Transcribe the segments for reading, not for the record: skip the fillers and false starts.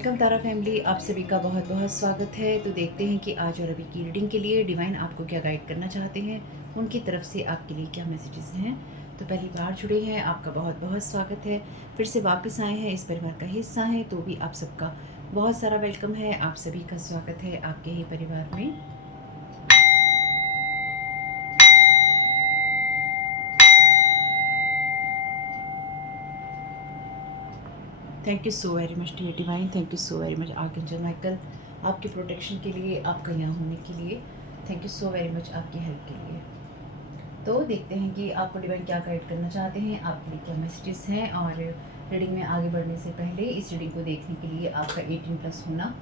Welcome तारा family, आप सभी का बहुत बहुत स्वागत है। तो देखते हैं कि आज और अभी की रीडिंग के लिए डिवाइन आपको क्या गाइड करना चाहते हैं, उनकी तरफ से आपके लिए क्या मैसेजेस हैं। तो पहली बार जुड़े हैं, आपका बहुत बहुत स्वागत है। फिर से वापस आए हैं, इस परिवार का हिस्सा हैं, तो भी आप सबका बहुत सारा वेलकम है। आप सभी का स्वागत है आपके ही परिवार में। Thank you so very much dear divine, thank you so very much archangel Michael, आपके प्रोटेक्शन के लिए, आपका यहाँ होने के लिए। Thank you so very much आपकी हेल्प के लिए। तो देखते हैं कि आपको डिवाइन क्या गाइड करना चाहते हैं, आपके लिए क्या मैसेजेस हैं। और रीडिंग में आगे बढ़ने से पहले इस रीडिंग को देखने के लिए आपका 18+ होना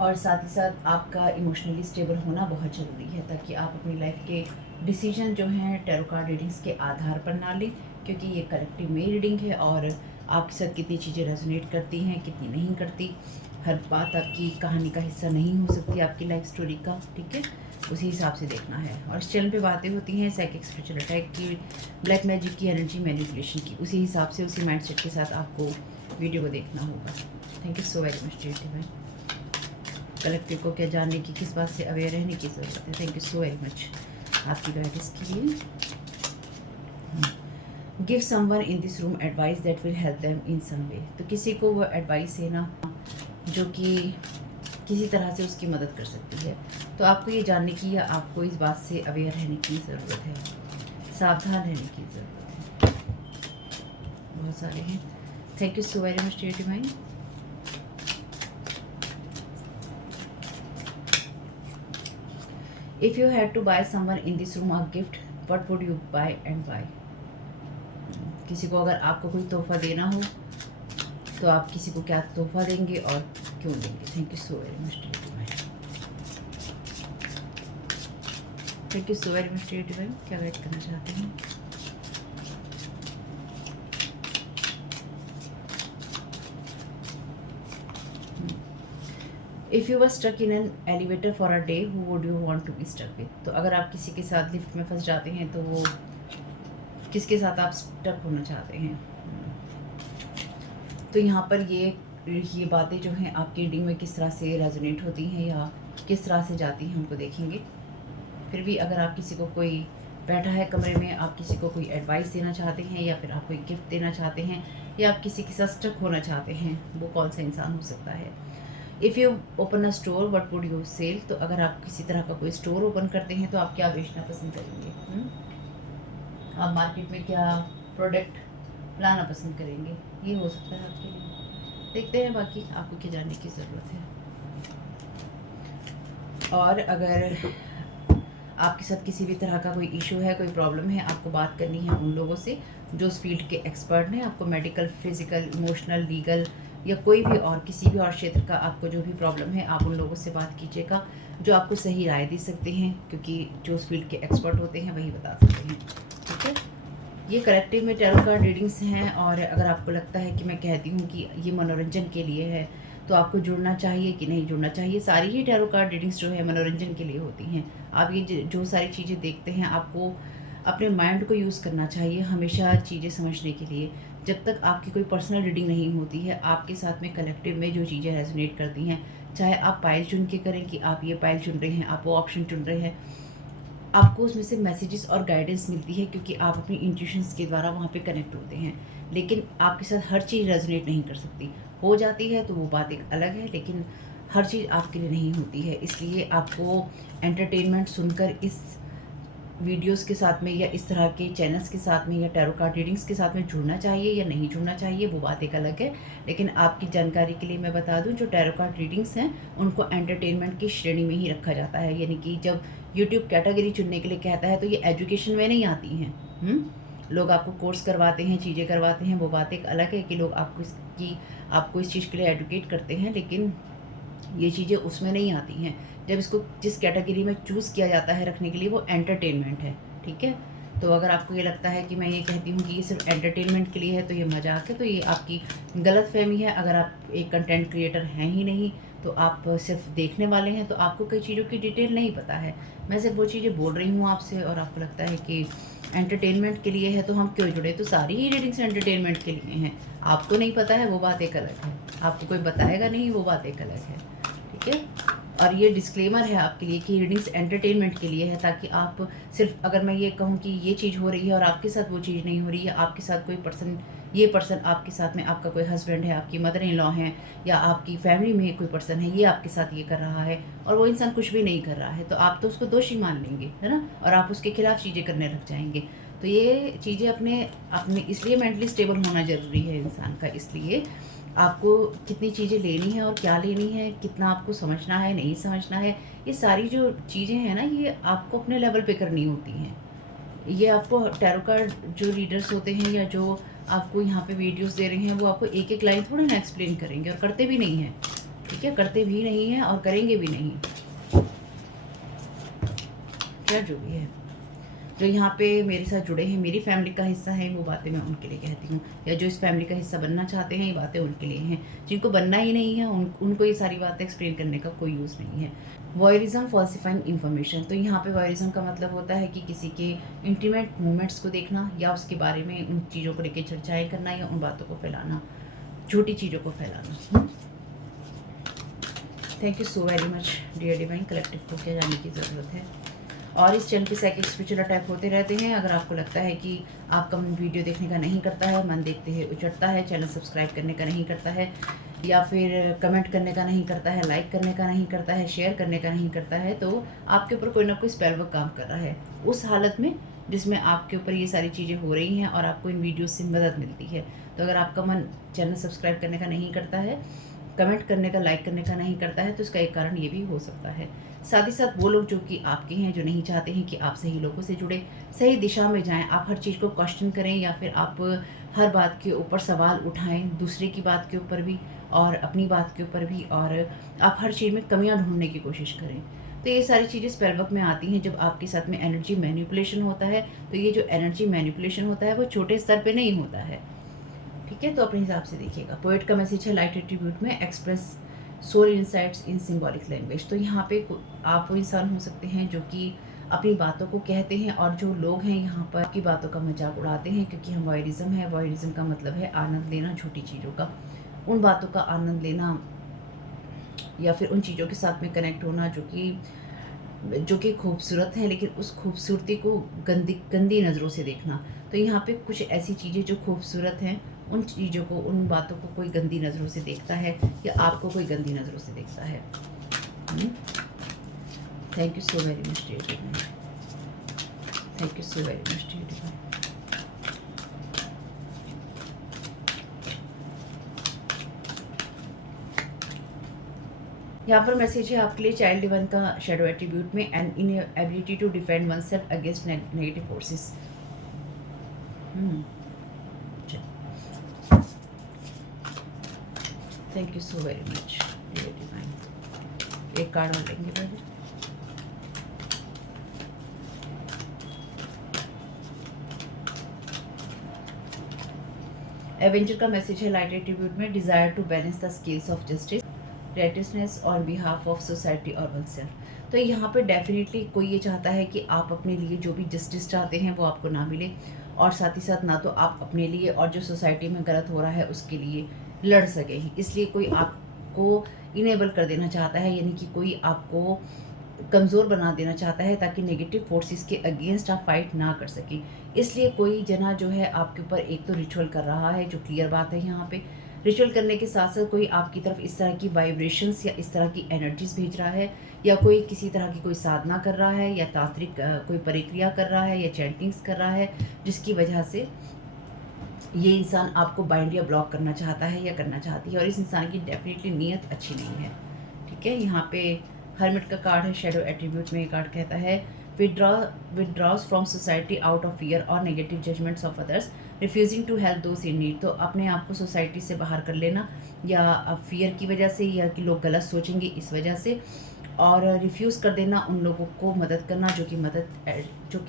और साथ ही साथ आपका इमोशनली स्टेबल होना बहुत ज़रूरी है, ताकि आप अपनी लाइफ के डिसीजन जो हैं टैरो कार्ड रीडिंग्स के आधार पर ना लें, क्योंकि ये कलेक्टिव में रीडिंग है और आपके साथ कितनी चीज़ें रेजोनेट करती हैं, कितनी नहीं करती। हर बात आपकी कहानी का हिस्सा नहीं हो सकती, आपकी लाइफ स्टोरी का, ठीक है। उसी हिसाब से देखना है। और इस चैनल पे बातें होती हैं साइकिक स्पिरिचुअल अटैक की, ब्लैक मैजिक की, एनर्जी मैनिपुलेशन की। उसी हिसाब से, उसी माइंडसेट के साथ आपको वीडियो को देखना होगा। Thank you so very much dear divine. Collective को क्या जानने की, किस बात से अवेयर रहने की ज़रूरत है। Thank you so very much आपकी गाइडेंस के लिए। Give someone in this room advice that will help them in some way. तो किसी को वो एडवाइस देना जो कि किसी तरह से उसकी मदद कर सकती है। तो आपको ये जानने की या आपको इस बात से अवेयर रहने की ज़रूरत है, सावधान रहने की ज़रूरत है। बहुत सारे हैं। Thank you so very much dear divine. If you had to buy someone in this room a gift, what would you buy and why? किसी को अगर आपको कोई तोहफा देना हो तो आप किसी को क्या तोहफा देंगे और क्यों देंगे। Thank you so very much dear divine. Thank you so very much dear divine. क्या गाइड करना चाहते हैं। If you were stuck in an elevator for a day, who would you want to be stuck with. तो अगर आप किसी के साथ लिफ्ट में फंस जाते हैं तो वो किसके साथ आप स्टक होना चाहते हैं। तो यहाँ पर ये बातें जो हैं आपकी रीडिंग में किस तरह से रेजोनेट होती हैं या किस तरह से जाती हैं, उनको देखेंगे। फिर भी अगर आप किसी को, कोई बैठा है कमरे में, आप किसी को कोई एडवाइस देना चाहते हैं या फिर आप कोई गिफ्ट देना चाहते हैं या आप किसी के साथ स्टक होना चाहते हैं, वो कौन सा इंसान हो सकता है। If you open a store what would you sell. तो अगर आप किसी तरह का कोई स्टोर ओपन करते हैं तो आप क्या बेचना पसंद करेंगे। आप मार्केट में क्या प्रोडक्ट लाना पसंद करेंगे, ये हो सकता है आपके लिए। देखते हैं, बाकी आपको क्या जानने की ज़रूरत है। और अगर आपके साथ किसी भी तरह का कोई इशू है, कोई प्रॉब्लम है, आपको बात करनी है उन लोगों से जो उस फील्ड के एक्सपर्ट हैं। आपको मेडिकल, फिजिकल, इमोशनल, लीगल या कोई भी और किसी भी और क्षेत्र का आपको जो भी प्रॉब्लम है, आप उन लोगों से बात कीजिएगा जो आपको सही राय दे सकते हैं, क्योंकि जो उस फील्ड के एक्सपर्ट होते हैं वही बता सकते हैं, ठीक है। ये कलेक्टिव में टैरो कार्ड रीडिंग्स हैं और अगर आपको लगता है कि मैं कहती हूँ कि ये मनोरंजन के लिए है तो आपको जुड़ना चाहिए कि नहीं जुड़ना चाहिए। सारी ही टैरो कार्ड रीडिंग्स जो है मनोरंजन के लिए होती हैं। आप ये जो सारी चीज़ें देखते हैं, आपको अपने माइंड को यूज़ करना चाहिए हमेशा चीज़ें समझने के लिए। जब तक आपकी कोई पर्सनल रीडिंग नहीं होती है, आपके साथ में कलेक्टिव में जो चीज़ें रेजोनेट करती हैं, चाहे आप पाइल चुन के करें कि आप ये पाइल चुन रहे हैं, आप वो ऑप्शन चुन रहे हैं, आपको उसमें से मैसेजेस और गाइडेंस मिलती है, क्योंकि आप अपनी इंट्यूशंस के द्वारा वहाँ पे कनेक्ट होते हैं। लेकिन आपके साथ हर चीज़ रेजोनेट नहीं कर सकती, हो जाती है तो वो बात एक अलग है, लेकिन हर चीज़ आपके लिए नहीं होती है। इसलिए आपको एंटरटेनमेंट सुनकर इस वीडियोस के साथ में या इस तरह के चैनल्स के साथ में या टैरो कार्ड रीडिंग्स के साथ में जुड़ना चाहिए या नहीं जुड़ना चाहिए, वो बात एक अलग है। लेकिन आपकी जानकारी के लिए मैं बता दूं, जो टैरो कार्ड रीडिंग्स हैं उनको एंटरटेनमेंट की श्रेणी में ही रखा जाता है। यानी कि जब यूट्यूब कैटेगरी चुनने के लिए कहता है तो ये एजुकेशन में नहीं आती हैं। लोग आपको कोर्स करवाते हैं, चीज़ें करवाते हैं, वो बात एक अलग है कि लोग आपको इस चीज़ के लिए एडुकेट करते हैं, लेकिन ये चीज़ें उसमें नहीं आती हैं। जब इसको जिस कैटेगरी में चूज़ किया जाता है रखने के लिए, वो एंटरटेनमेंट है, ठीक है। तो अगर आपको ये लगता है कि मैं ये कहती हूँ कि ये सिर्फ एंटरटेनमेंट के लिए है तो ये मजाक है, तो ये आपकी गलतफहमी है। अगर आप एक कंटेंट क्रिएटर हैं ही नहीं, तो आप सिर्फ देखने वाले हैं, तो आपको कई चीज़ों की डिटेल नहीं पता है। मैं सिर्फ वो चीज़ें बोल रही हूँ आपसे और आपको लगता है कि एंटरटेनमेंट के लिए है तो हम क्यों जुड़े? तो सारी ही रीडिंग्स एंटरटेनमेंट के लिए हैं। आपको नहीं पता है वो बात एक अलग है, आपको कोई बताएगा नहीं वो बात एक अलग है, ठीक है। और ये डिस्क्लेमर है आपके लिए कि रीडिंग्स एंटरटेनमेंट के लिए है, ताकि आप सिर्फ अगर मैं ये कहूँ कि ये चीज़ हो रही है और आपके साथ वो चीज़ नहीं हो रही है, आपके साथ कोई पर्सन, ये पर्सन आपके साथ में, आपका कोई हस्बैंड है, आपकी मदर इन लॉ है, या आपकी फैमिली में कोई पर्सन है, ये आपके साथ ये कर रहा है और वो इंसान कुछ भी नहीं कर रहा है, तो आप तो उसको दोषी मान लेंगे, है ना, और आप उसके खिलाफ चीज़ें करने लग जाएंगे। तो ये चीज़ें अपने अपने इसलिए मेंटली स्टेबल होना ज़रूरी है इंसान का। इसलिए आपको कितनी चीज़ें लेनी है और क्या लेनी है, कितना आपको समझना है, नहीं समझना है, ये सारी जो चीज़ें हैं ना, ये आपको अपने लेवल पे करनी होती हैं। ये आपको टैरो कार्ड जो रीडर्स होते हैं या जो आपको यहाँ पे वीडियोस दे रहे हैं, वो आपको एक एक लाइन थोड़ी ना एक्सप्लेन करेंगे, और करते भी नहीं हैं, ठीक है, करते भी नहीं हैं और करेंगे भी नहीं, क्या जो भी है। जो यहाँ पे मेरे साथ जुड़े हैं, मेरी फैमिली का हिस्सा है, वो बातें मैं उनके लिए कहती हूँ, या जो इस फैमिली का हिस्सा बनना चाहते हैं, ये बातें उनके लिए हैं। जिनको बनना ही नहीं है उनको ये सारी बातें एक्सप्लेन करने का कोई यूज़ नहीं है। Voyeurism, फॉल्सिफाइंग information. तो यहाँ पे वॉयरिज्म का मतलब होता है कि किसी के इंटीमेट मूवमेंट्स को देखना, या उसके बारे में उन चीज़ों को लेकर चर्चाएँ करना, या उन बातों को फैलाना, झूठी चीज़ों को फैलाना। Thank you so very much dear divine. Collective को क्या जानने की ज़रूरत है। और इस चैनल पे साइकिक स्पिरिचुअल अटैक होते रहते हैं। अगर आपको लगता है कि आपका वीडियो देखने का नहीं करता है, मन देखते हुए उचटता है, चैनल सब्सक्राइब करने का नहीं करता है, या फिर कमेंट करने का नहीं करता है, लाइक करने का नहीं करता है, शेयर करने का नहीं करता है, तो आपके ऊपर कोई ना कोई स्पेल वर्क काम कर रहा है। उस हालत में जिसमें आपके ऊपर ये सारी चीज़ें हो रही हैं और आपको इन वीडियो से मदद मिलती है। तो अगर आपका मन चैनल सब्सक्राइब करने का नहीं करता है, कमेंट करने का, लाइक करने का नहीं करता है, तो इसका एक कारण ये भी हो सकता है। साथ ही साथ वो लोग जो कि आपके हैं, जो नहीं चाहते हैं कि आप सही लोगों से जुड़े, सही दिशा में जाएं, आप हर चीज़ को क्वेश्चन करें, या फिर आप हर बात के ऊपर सवाल उठाएं, दूसरे की बात के ऊपर भी और अपनी बात के ऊपर भी, और आप हर चीज़ में कमियां ढूंढने की कोशिश करें। तो ये सारी चीज़ें स्पेल वर्क में आती हैं। जब आपके साथ में एनर्जी मैनिपुलेशन होता है, तो ये जो एनर्जी मैनिपुलेशन होता है वो छोटे स्तर पर नहीं होता है, ठीक है। तो अपने हिसाब से देखिएगा। पोएट का मैसेज है लाइट एट्रीब्यूट में एक्सप्रेस सोल इनसाइट्स इन सिंबॉलिक लैंग्वेज। तो यहाँ पे आप वो इंसान हो सकते हैं जो कि अपनी बातों को कहते हैं, और जो लोग हैं यहाँ पर आपकी बातों का मजाक उड़ाते हैं, क्योंकि हम वॉयरिज्म है। वॉयरिज्म का मतलब है आनंद लेना झूठी चीज़ों का, उन बातों का आनंद लेना, या फिर उन चीज़ों के साथ में कनेक्ट होना जो कि खूबसूरत है, लेकिन उस खूबसूरती को गंदी नज़रों से देखना। तो यहाँ पे कुछ ऐसी चीज़ें जो खूबसूरत हैं, उन चीज़ों को, उन बातों को कोई गंदी नज़रों से देखता है, या आपको कोई गंदी नज़रों से देखता है। Thank you so very much dear divine. Thank you so very much dear divine. यहाँ पर मैसेज है आपके लिए चाइल्ड डिवाइन का शैडो एट्रीब्यूट में, and in ability to defend oneself against negative forces. Thank you so very much dear divine. एक card और लेंगे पहले। एवेंजर का मैसेज है लाइट एट्रीब्यूट में, desire to balance the scales of justice, righteousness on behalf of society और oneself. तो यहाँ पे डेफिनेटली कोई ये चाहता है कि आप अपने लिए जो भी जस्टिस चाहते हैं वो आपको ना मिले, और साथ ही साथ ना तो आप अपने लिए और जो सोसाइटी में गलत हो रहा है उसके लिए लड़ सके। इसलिए कोई आपको इनेबल कर देना चाहता है, यानी कि कोई आपको कमज़ोर बना देना चाहता है, ताकि नेगेटिव फोर्सेस के अगेंस्ट आप फाइट ना कर सकें। इसलिए कोई जना जो है आपके ऊपर एक तो रिचुअल कर रहा है, जो क्लियर बात है। यहाँ पे रिचुअल करने के साथ साथ कोई आपकी तरफ इस तरह की वाइब्रेशंस या इस तरह की एनर्जीज भेज रहा है, या कोई किसी तरह की कोई साधना कर रहा है, या तांत्रिक कोई परिक्रिया कर रहा है, या चैंटिंग्स कर रहा है, जिसकी वजह से ये इंसान आपको बाइंड या ब्लॉक करना चाहता है या करना चाहती है, और इस इंसान की डेफिनेटली नीयत अच्छी नहीं है, ठीक है। यहाँ पे हर्मिट का कार्ड है शैडो एट्रीब्यूट में। ये कार्ड कहता है withdraws from society out of fear और negative judgements of others, refusing to help those in need. तो अपने आप को सोसाइटी से बाहर कर लेना, या फियर की वजह से, या कि लोग गलत सोचेंगे इस वजह से, और रिफ्यूज़ कर देना उन लोगों को मदद करना जो कि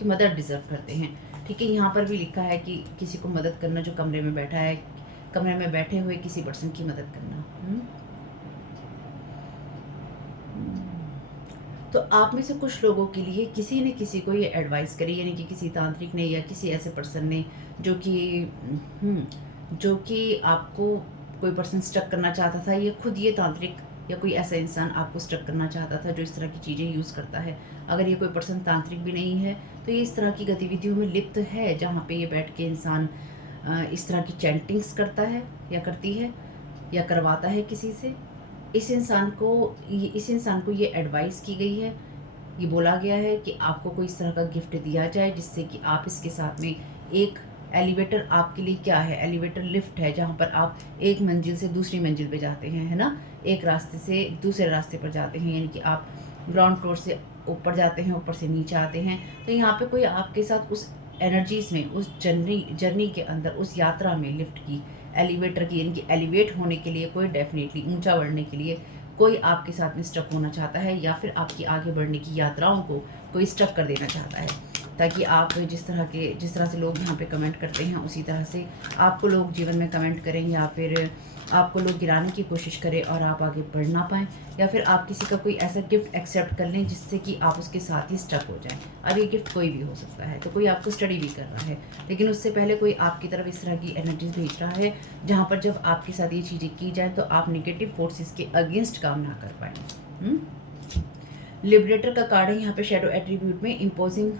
मदद डिज़र्व करते हैं, ठीक है। यहाँ पर भी लिखा है कि किसी को मदद करना जो कमरे में बैठा है, कमरे में बैठे हुए किसी पर्सन की मदद करना। तो आप में से कुछ लोगों के लिए किसी ने किसी को ये एडवाइस करी, यानी कि किसी तांत्रिक ने या किसी ऐसे पर्सन ने जो कि जो कि आपको कोई पर्सन स्टक करना चाहता था, या खुद ये तांत्रिक या कोई ऐसा इंसान आपको स्टक करना चाहता था जो इस तरह की चीज़ें यूज़ करता है। अगर ये कोई पर्सन तांत्रिक भी नहीं है तो ये इस तरह की गतिविधियों में लिप्त है, जहाँ पे ये बैठ के इंसान इस तरह की चैंटिंग्स करता है या करती है या करवाता है किसी से। इस इंसान को ये एडवाइस की गई है, ये बोला गया है कि आपको कोई इस तरह का गिफ्ट दिया जाए जिससे कि आप इसके साथ में एक एलिवेटर, आपके लिए क्या है, एलिवेटर लिफ्ट है, जहाँ पर आप एक मंजिल से दूसरी मंजिल पे जाते हैं, है ना, एक रास्ते से दूसरे रास्ते पर जाते हैं, यानी कि आप ग्राउंड फ्लोर से ऊपर जाते हैं, ऊपर से नीचे आते हैं। तो यहाँ पे कोई आपके साथ उस एनर्जीज़ में, उस जर्नी के अंदर, उस यात्रा में लिफ्ट की, एलिवेटर की, यानी कि एलिवेट होने के लिए कोई, डेफिनेटली ऊंचा बढ़ने के लिए कोई आपके साथ में स्टक होना चाहता है, या फिर आपकी आगे बढ़ने की यात्राओं को कोई स्टक कर देना चाहता है, ताकि आप जिस तरह से लोग यहाँ पे कमेंट करते हैं उसी तरह से आपको लोग जीवन में कमेंट करें, या फिर आपको लोग गिराने की कोशिश करें और आप आगे बढ़ ना पाएँ, या फिर आप किसी का कोई ऐसा गिफ्ट एक्सेप्ट कर लें जिससे कि आप उसके साथ ही स्टक हो जाएं। अब ये गिफ्ट कोई भी हो सकता है, तो कोई आपको स्टडी भी कर रहा है, लेकिन उससे पहले कोई आपकी तरफ इस तरह की एनर्जीज भेज रहा है, जहाँ पर जब आपके साथ ये चीज़ें की जाए तो आप नेगेटिव फोर्सेस के अगेंस्ट काम ना कर पाएँ। लिबरेटर का कार्ड है यहाँ पे शैडो एट्रीब्यूट में, इम्पोजिंग,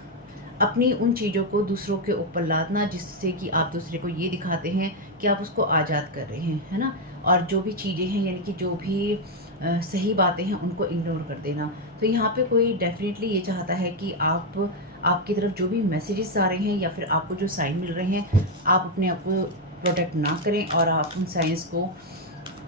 अपनी उन चीज़ों को दूसरों के ऊपर लादना जिससे कि आप दूसरे को ये दिखाते हैं कि आप उसको आज़ाद कर रहे हैं, है ना, और जो भी चीज़ें हैं, यानी कि जो भी सही बातें हैं उनको इग्नोर कर देना। तो यहाँ पे कोई डेफिनेटली ये चाहता है कि आपकी तरफ जो भी मैसेजेस आ रहे हैं या फिर आपको जो साइन मिल रहे हैं, आप अपने आप को प्रोटेक्ट ना करें और आप उन साइंस को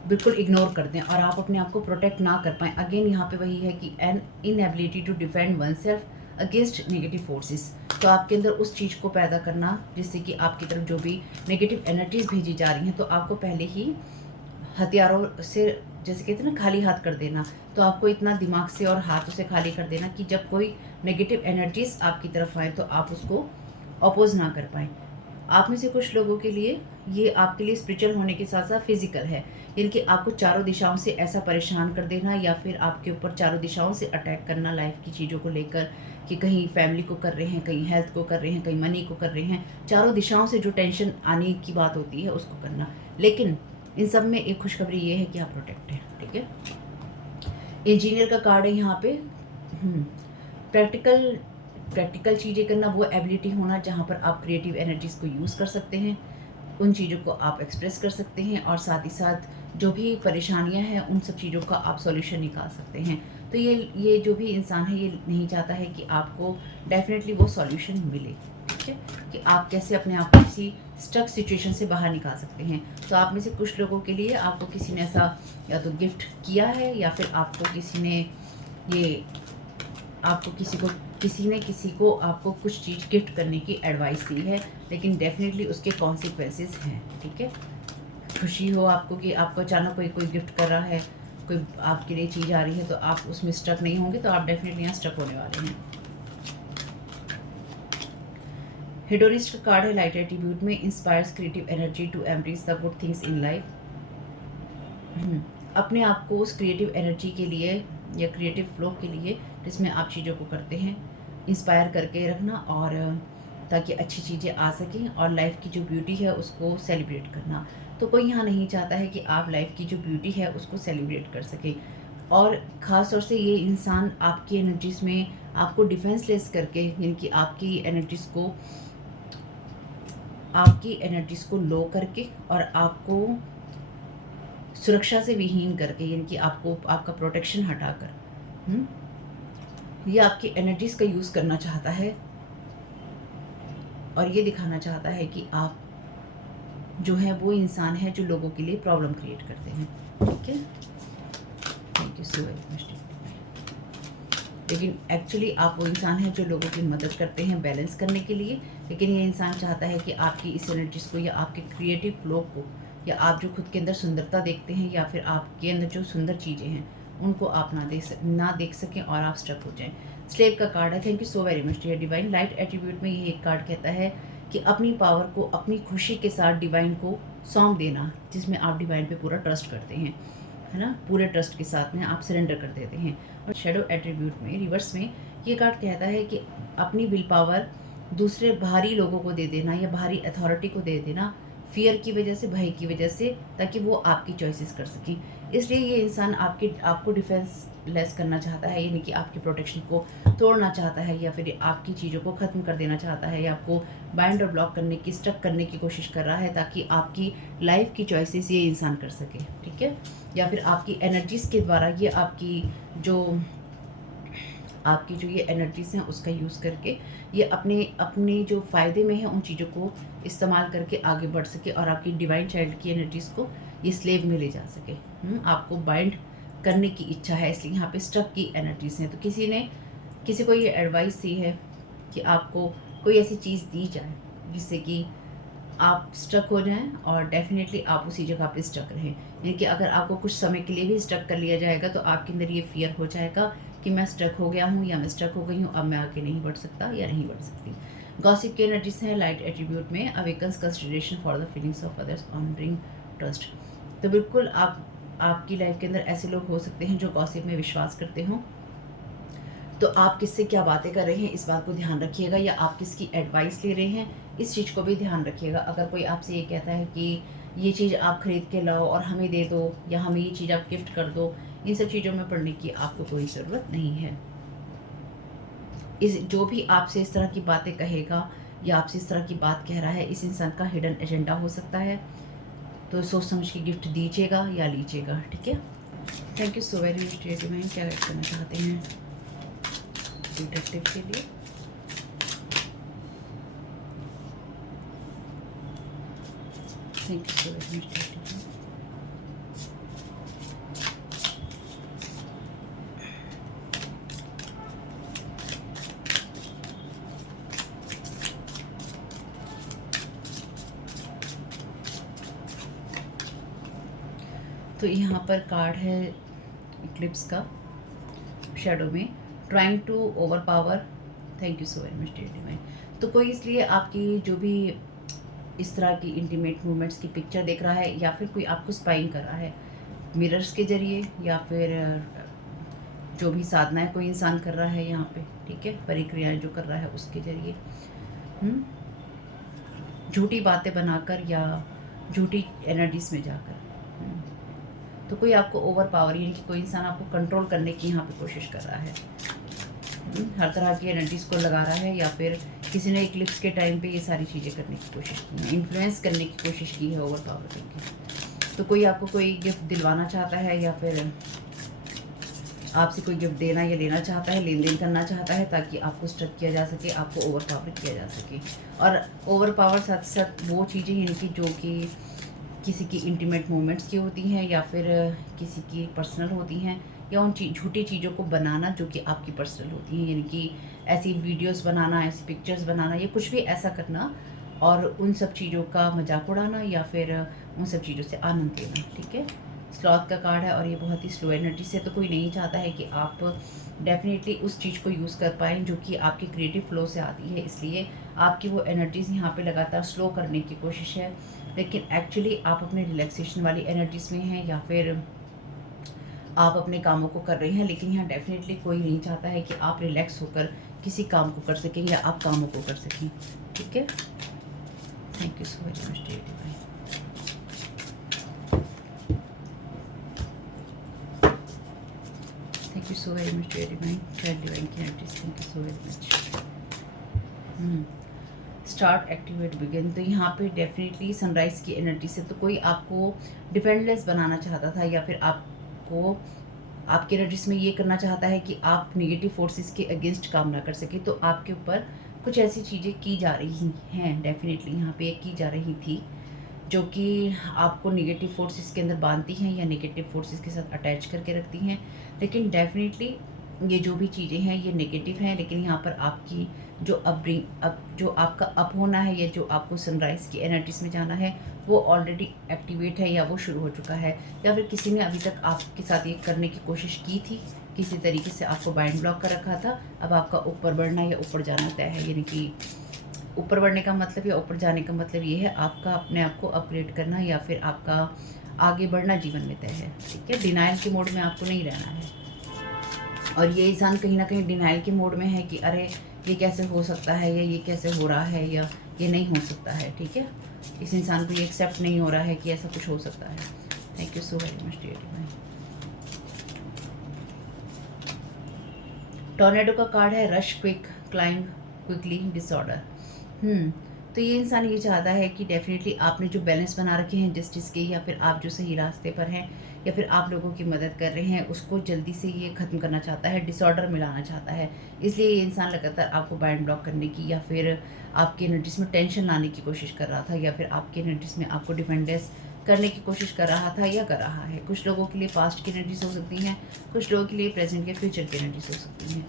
बिल्कुल इग्नोर कर दें और आप अपने आप को प्रोटेक्ट ना कर पाएँ। अगेन यहाँ पे वही है कि an inability to defend oneself against negative forces. तो आपके अंदर उस चीज़ को पैदा करना जिससे कि आपकी तरफ जो भी नेगेटिव एनर्जीज भेजी जा रही हैं, तो आपको पहले ही हथियारों से, जैसे कहते हैं ना, खाली हाथ कर देना। तो आपको इतना दिमाग से और हाथों से खाली कर देना कि जब कोई नेगेटिव एनर्जीज आपकी तरफ आए तो आप उसको अपोज ना कर पाएँ। आप में से कुछ लोगों के लिए ये आपके लिए स्पिरिचुअल होने के साथ साथ फिजिकल है, यानी कि आपको चारों दिशाओं से ऐसा परेशान कर देना या फिर आपके ऊपर चारों दिशाओं से अटैक करना लाइफ की चीज़ों को लेकर, कि कहीं फैमिली को कर रहे हैं, कहीं हेल्थ को कर रहे हैं, कहीं मनी को कर रहे हैं, चारों दिशाओं से जो टेंशन आने की बात होती है उसको करना। लेकिन इन सब में एक खुशखबरी ये है कि आप प्रोटेक्ट हैं, ठीक है। इंजीनियर का कार्ड है यहाँ पे, प्रैक्टिकल चीज़ें करना, वो एबिलिटी होना जहाँ पर आप क्रिएटिव एनर्जीज़ को यूज़ कर सकते हैं, उन चीज़ों को आप एक्सप्रेस कर सकते हैं और साथ ही साथ जो भी परेशानियां हैं उन सब चीज़ों का आप सॉल्यूशन निकाल सकते हैं। तो ये जो भी इंसान है ये नहीं चाहता है कि आपको डेफिनेटली वो सॉल्यूशन मिले, ठीक है, कि आप कैसे अपने आप को किसी स्टक सिचुएशन से बाहर निकाल सकते हैं। तो आप में से कुछ लोगों के लिए आपको किसी ने ऐसा या तो गिफ्ट किया है या फिर आपको किसी को आपको कुछ चीज़ गिफ्ट करने की एडवाइस दी है, लेकिन डेफिनेटली उसके कॉन्सिक्वेंसेस हैं, ठीक है। खुशी हो आपको कि आपको अचानक कोई गिफ्ट कर रहा है, कोई आपके लिए चीज़ आ रही है, तो आप उसमें स्टक नहीं होंगे, तो आप डेफिनेटली यहाँ स्टक होने वाले हैं। हेडोनिस्ट का कार्ड है लाइट एट्रीब्यूट में, inspires creative energy to embrace the good things in life. अपने आप को उस क्रिएटिव एनर्जी के लिए या क्रिएटिव फ्लो के लिए जिसमें आप चीज़ों को करते हैं इंस्पायर करके रखना, और ताकि अच्छी चीज़ें आ सकें और लाइफ की जो ब्यूटी है उसको सेलिब्रेट करना। तो कोई यहाँ नहीं चाहता है कि आप लाइफ की जो ब्यूटी है उसको सेलिब्रेट कर सकें, और ख़ास तौर से ये इंसान आपकी एनर्जीज़ में आपको डिफेंसलेस करके, यानी कि आपकी एनर्जीज़ को लो करके और आपको सुरक्षा से विहीन करके, यानी कि आपका प्रोटेक्शन हटाकर ये आपकी एनर्जीज़ का यूज़ करना चाहता है और ये दिखाना चाहता है कि आप जो है वो इंसान है जो लोगों के लिए प्रॉब्लम क्रिएट करते हैं, ठीक है। Thank you so very much. लेकिन एक्चुअली आप वो इंसान हैं जो लोगों की मदद करते हैं बैलेंस करने के लिए, लेकिन ये इंसान चाहता है कि आपकी इस एनर्जीज़ को या आपके क्रिएटिव फ्लो को, या आप जो खुद के अंदर सुंदरता देखते हैं या फिर आपके अंदर जो सुंदर चीज़ें हैं उनको आप ना देख सकें और आप स्टक हो जाएं। स्लेव का कार्ड है, thank you so very much dear divine. Light attribute में ये एक कार्ड कहता है कि अपनी पावर को अपनी खुशी के साथ डिवाइन को सौंप देना, जिसमें आप डिवाइन पे पूरा ट्रस्ट करते हैं। है ना, पूरे ट्रस्ट के साथ में आप सरेंडर कर देते हैं। और शैडो एट्रीब्यूट में रिवर्स में ये कार्ड कहता है कि अपनी विल पावर दूसरे बाहरी लोगों को दे देना या बाहरी अथॉरिटी को दे देना, फियर की वजह से, भय की वजह से, ताकि वो आपकी चॉइसेस कर सकें। इसलिए ये इंसान आपको डिफेंस लेस करना चाहता है, यानी कि आपकी प्रोटेक्शन को तोड़ना चाहता है, या फिर आपकी चीज़ों को ख़त्म कर देना चाहता है, या आपको बाइंड और ब्लॉक करने की, स्टक करने की कोशिश कर रहा है, ताकि आपकी लाइफ की चॉइसेस ये इंसान कर सके, ठीक है। या फिर आपकी एनर्जीज़ के द्वारा ये आपकी जो ये एनर्जीज़ हैं उसका यूज़ करके ये अपने अपने जो फ़ायदे में है उन चीज़ों को इस्तेमाल करके आगे बढ़ सके, और आपकी डिवाइन चाइल्ड की एनर्जीज़ को ये स्लेव में ले जा सके। आपको बाइंड करने की इच्छा है, इसलिए यहाँ पे स्टक की एनर्जीज़ हैं। तो किसी को ये एडवाइस दी है कि आपको कोई ऐसी चीज़ दी जाए जिससे कि आप स्टक हो जाएं, और डेफिनेटली आप उसी जगह पे स्टक रहें। यानी कि अगर आपको कुछ समय के लिए भी स्टक कर लिया जाएगा तो आपके अंदर ये फियर हो जाएगा कि मैं स्टक हो गया हूँ या मैं स्टक हो गई हूँ, अब मैं आगे नहीं बढ़ सकता या नहीं बढ़ सकती। गॉसिप की एनर्जीज हैं लाइट एट्रीब्यूट में, awakens consideration for the feelings of others, honouring trust. तो बिल्कुल आपकी लाइफ के अंदर ऐसे लोग हो सकते हैं जो गॉसिप में विश्वास करते हों। तो आप किससे क्या बातें कर रहे हैं इस बात को ध्यान रखिएगा, या आप किसकी एडवाइस ले रहे हैं इस चीज़ को भी ध्यान रखिएगा। अगर कोई आपसे ये कहता है कि ये चीज़ आप ख़रीद के लाओ और हमें दे दो, या हमें ये चीज़ आप गिफ्ट कर दो, इन सब चीज़ों में पड़ने की आपको कोई ज़रूरत नहीं है। जो भी आपसे इस तरह की बातें कहेगा या आपसे इस तरह की बात कह रहा है, इस इंसान का हिडन एजेंडा हो सकता है। तो सोच समझ के गिफ्ट दीजिएगा या लीजिएगा, ठीक है। Thank you so very much dear divine. क्या गाइड करना चाहते हैं डिटेक्टिव के लिए? Thank you so very much dear divine. तो यहाँ पर कार्ड है इक्लिप्स का शैडो में, trying to overpower. Thank you so very much dear divine. तो कोई इसलिए आपकी जो भी इस तरह की इंटीमेट मूवमेंट्स की पिक्चर देख रहा है, या फिर कोई आपको स्पाइंग कर रहा है मिरर्स के ज़रिए, या फिर जो भी साधनाएं कोई इंसान कर रहा है यहाँ पे, ठीक है, परिक्रियाएं जो कर रहा है उसके ज़रिए, झूठी बातें बनाकर या झूठी एनर्जीज में जाकर। तो कोई आपको ओवर पावर, यानी कि कोई इंसान आपको कंट्रोल करने की यहाँ पे कोशिश कर रहा है, हर तरह की एनर्जीज़ को लगा रहा है, या फिर किसी ने इक्लिप्स के टाइम पे ये सारी चीज़ें करने की कोशिश की है, इन्फ्लुएंस करने की कोशिश की है ओवर पावर करके। तो कोई आपको कोई गिफ्ट दिलवाना चाहता है, या फिर आपसे कोई गिफ्ट देना या लेना चाहता है, लेन देन करना चाहता है, ताकि आपको स्ट्रक किया जा सके, आपको ओवर पावर किया जा सके। और ओवर पावर साथ साथ वो चीज़ें हैं कि जो कि किसी की इंटीमेट मोमेंट्स की होती हैं, या फिर किसी की पर्सनल होती हैं, या उन झूठी चीज़ों को बनाना जो कि आपकी पर्सनल होती हैं, यानी कि ऐसी वीडियोस बनाना, ऐसी पिक्चर्स बनाना, या कुछ भी ऐसा करना, और उन सब चीज़ों का मजाक उड़ाना, या फिर उन सब चीज़ों से आनंद लेना, ठीक है। स्लॉथ का कार्ड है और ये बहुत ही स्लो एनर्जी से, तो कोई नहीं चाहता है कि आप डेफिनेटली उस चीज़ को यूज़ कर पाएँ जो कि आपके क्रिएटिव फ्लो से आती है, इसलिए आपकी वो एनर्जीज़ यहाँ पे लगातार स्लो करने की कोशिश है। लेकिन एक्चुअली आप अपने रिलैक्सेशन वाली एनर्जीज़ में हैं, या फिर आप अपने कामों को कर रही हैं, लेकिन यहाँ डेफिनेटली कोई नहीं चाहता है कि आप रिलैक्स होकर किसी काम को कर सकें या आप कामों को कर सकें, ठीक है। Thank you so very much dear divine. Thank you so very much dear divine, divine की energies, thank you so very much. Start activate begin. तो यहाँ पे डेफिनेटली सनराइज़ की एनर्जी से तो कोई आपको डिफेंडलेस बनाना चाहता था, या फिर आपको आपकी एनर्जीज में ये करना चाहता है कि आप नेगेटिव फोर्सेस के अगेंस्ट काम ना कर सके। तो आपके ऊपर कुछ ऐसी चीज़ें की जा रही हैं, डेफिनेटली यहाँ पे की जा रही थी, जो कि आपको नेगेटिव फोर्सेस के अंदर बांधती हैं या नेगेटिव फोर्सेस के साथ अटैच करके रखती हैं। लेकिन डेफिनेटली ये जो भी चीज़ें हैं ये नेगेटिव हैं, लेकिन यहाँ पर आपकी जो आपका अप होना है, या जो आपको सनराइज़ की एनर्जीज में जाना है, वो ऑलरेडी एक्टिवेट है, या वो शुरू हो चुका है, या फिर किसी ने अभी तक आपके साथ ये करने की कोशिश की थी, किसी तरीके से आपको बाइंड ब्लॉक कर रखा था। अब आपका ऊपर बढ़ना या ऊपर जाना तय है, यानी कि ऊपर बढ़ने का मतलब या ऊपर जाने का मतलब ये है आपका अपने आप को अपग्रेड करना, या फिर आपका आगे बढ़ना जीवन में तय है, ठीक है। डिनाइल के मोड में आपको नहीं रहना है। और ये इंसान कहीं ना कहीं डिनाइल के मोड में है कि अरे ये कैसे हो सकता है, या ये कैसे हो रहा है, या ये नहीं हो सकता है, ठीक है। इस इंसान को ये एक्सेप्ट नहीं हो रहा है कि ऐसा कुछ हो सकता है। Thank you so very much dear divine. Tornado का कार्ड है rush, quick, climb quickly, disorder. तो ये इंसान ये चाहता है कि डेफिनेटली आपने जो बैलेंस बना रखे हैं जस्टिस के, या फिर आप जो सही रास्ते पर हैं, या फिर आप लोगों की मदद कर रहे हैं, उसको जल्दी से ये ख़त्म करना चाहता है, डिसऑर्डर मिलाना चाहता है। इसलिए ये इंसान लगातार आपको बाइंड ब्लॉक करने की, या फिर आपकी एनर्जीज में टेंशन लाने की कोशिश कर रहा था, या फिर आपकी एनर्जीज में आपको डिपेंडेंस करने की कोशिश कर रहा था या कर रहा है। कुछ लोगों के लिए पास्ट की एनर्जीज हो सकती हैं, कुछ लोगों के लिए प्रेजेंट या फ्यूचर की एनर्जीज हो सकती हैं।